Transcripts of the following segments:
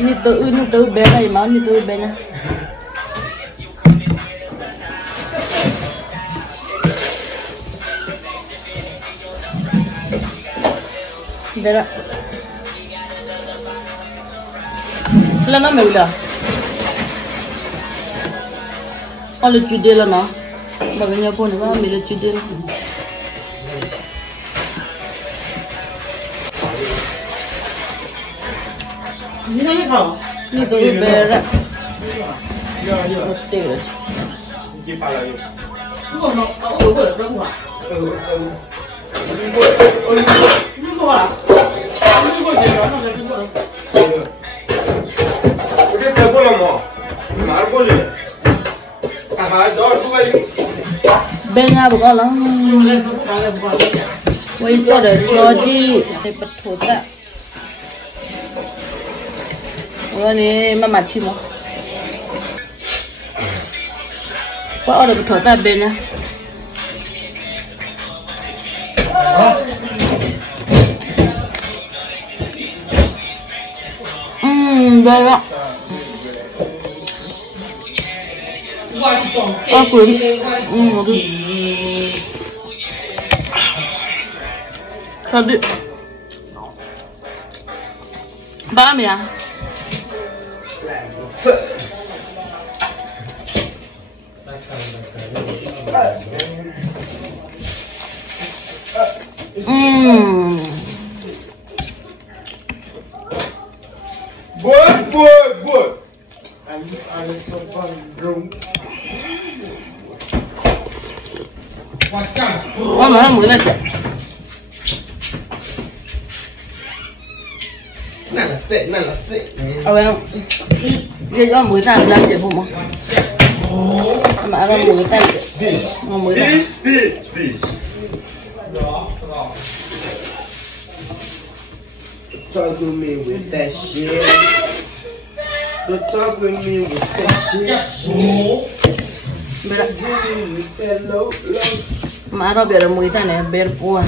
Ni tu bé này mà ni tu bé nha. Đây đó. Là nó mày là. All the today là nó. Baganya pun apa mila today. Ni nak kau? Ni tu berat. Ya. Betul. Ni pala ni. Kau nak kau boleh berapa? Ni kau ah? Ni kau jadi mana jadi kau? Udah tak boleh mau. Mar boleh. Bên nhà của con nó quay cho để cho đi để bật thổi ra rồi này mà mặt chim quá để bật thổi ra bên nha đây ạ. Cuốn sao đi ba mẹ Good. I'm so fun, bro. Con mà mới lên Này là xệ. Không? Giờ cho mới ra làm chuyện không? Mà nó mới tay. Nó mới ra. Talk with me with that shit. Don't talk with me with that shit. With that low. Mà nó biết là mới ra này biết qua.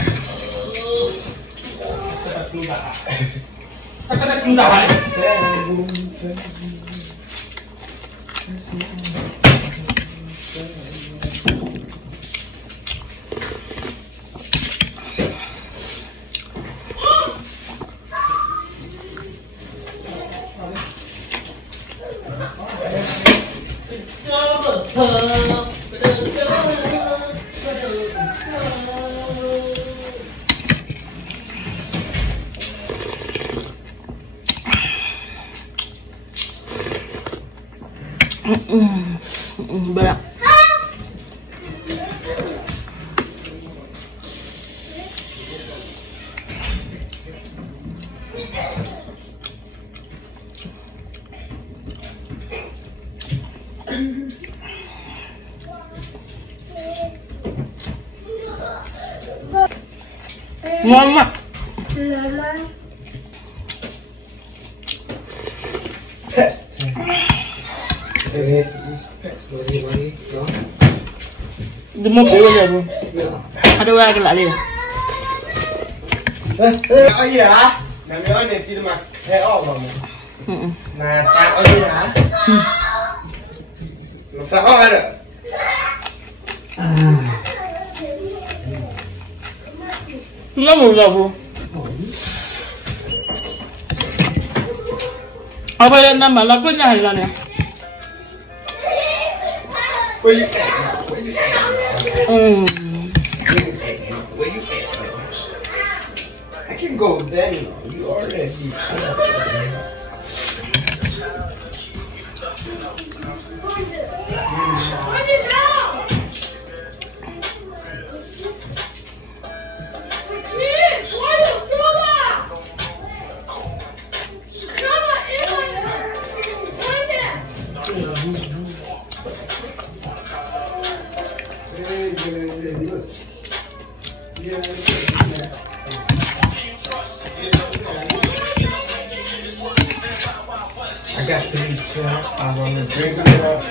Berat. Mama. Di mau pulang bu? Ada orang kelak dia. Oh iya, namanya ni tidak mak. Kamu. Nah, tak oh iya. Tak oh ada. Kenapa bu? Apa yang nama lagunya hilang ya? Where you at? I can go there. You already. I got these chips. I want to drink them up.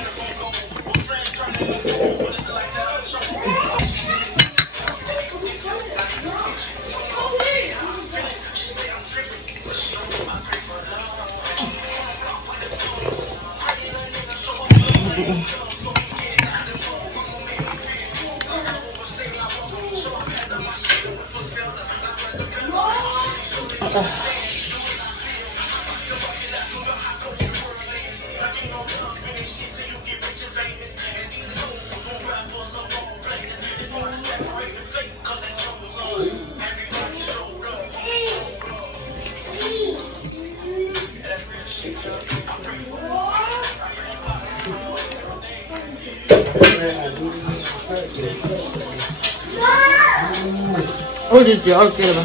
Oye, ya queda.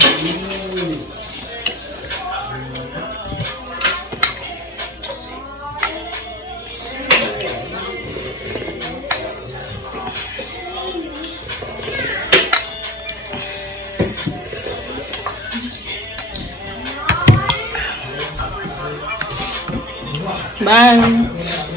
Bye.